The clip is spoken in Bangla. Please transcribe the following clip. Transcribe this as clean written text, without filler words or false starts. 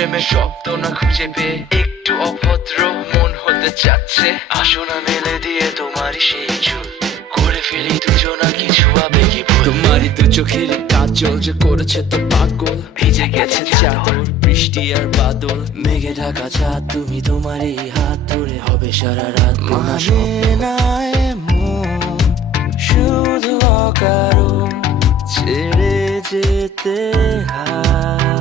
প্রেমের শব্দ না খুঁজে পেয়ে একটু অভদ্র মন হতে চাচ্ছে। আসো না মেলে দিয়ে তোমারই সেই চুল, করে ফেলি দুজনা কিছু আবেগী ভুল। তোমারই দু চোখের কাজল যে করেছে তো পাগল, ভিজে গেছে চাদর বৃষ্টি আর বাদল, মেঘে ঢাকা চাঁদ তুমি তোমারই হাত ধরে হবে সারা রাত। মানে না এমন শুধু অকারণ ছেড়ে যেতে হয়।